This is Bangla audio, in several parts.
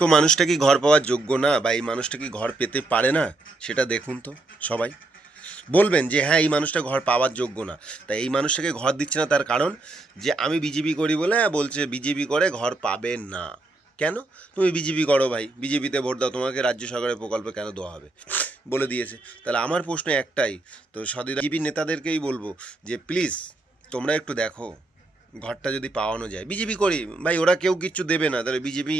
তো মানুষটা কি ঘর পাওয়ার যোগ্য না, বা এই মানুষটা কি ঘর পেতে পারে না? সেটা দেখুন তো সবাই। বলবেন যে হ্যাঁ, এই মানুষটা ঘর পাওয়ার যোগ্য না। তাই এই মানুষটাকে ঘর দিচ্ছে না, তার কারণ যে আমি বিজেপি করি বলে বলছে বিজেপি করে ঘর পাবে না। কেন? তুমি বিজেপি করো ভাই, বিজেপিতে ভোট দাও, তোমাকে রাজ্য সরকারের প্রকল্প কেন দেওয়া হবে? বলে দিয়েছে। তাহলে আমার প্রশ্ন একটাই, তো বিজেপির নেতাদেরকেই বলবো যে প্লিজ তোমরা একটু দেখো ঘরটা যদি পাওয়ানো যায়। বিজেপি করি ভাই, ওরা কেউ কিচ্ছু দেবে না, তাহলে বিজেপি।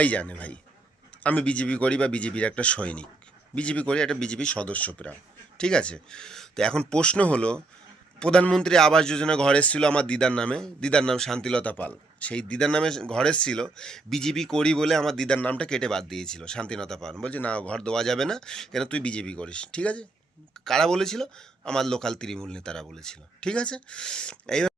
ভাই জানে ভাই, আমি বিজেপি করি বা বিজেপির একটা সৈনিক, বিজেপি করি, একটা বিজেপির সদস্য প্রায়, ঠিক আছে? তো এখন প্রশ্ন হলো, প্রধানমন্ত্রী আবাস যোজনা ঘর এসেছিল আমার দিদার নামে, দিদার নাম শান্তিলতা পাল। সেই দিদার নামে ঘর এসেছিল, বিজেপি করি বলে আমার দিদার নামটা কেটে বাদ দিয়েছিল শান্তিলতা পাল, বলছে না ঘর দেওয়া যাবে না, কেন তুই বিজেপি করিস। ঠিক আছে, কারা বলেছিল? আমার লোকাল তৃণমূল নেতারা বলেছিল, ঠিক আছে? এই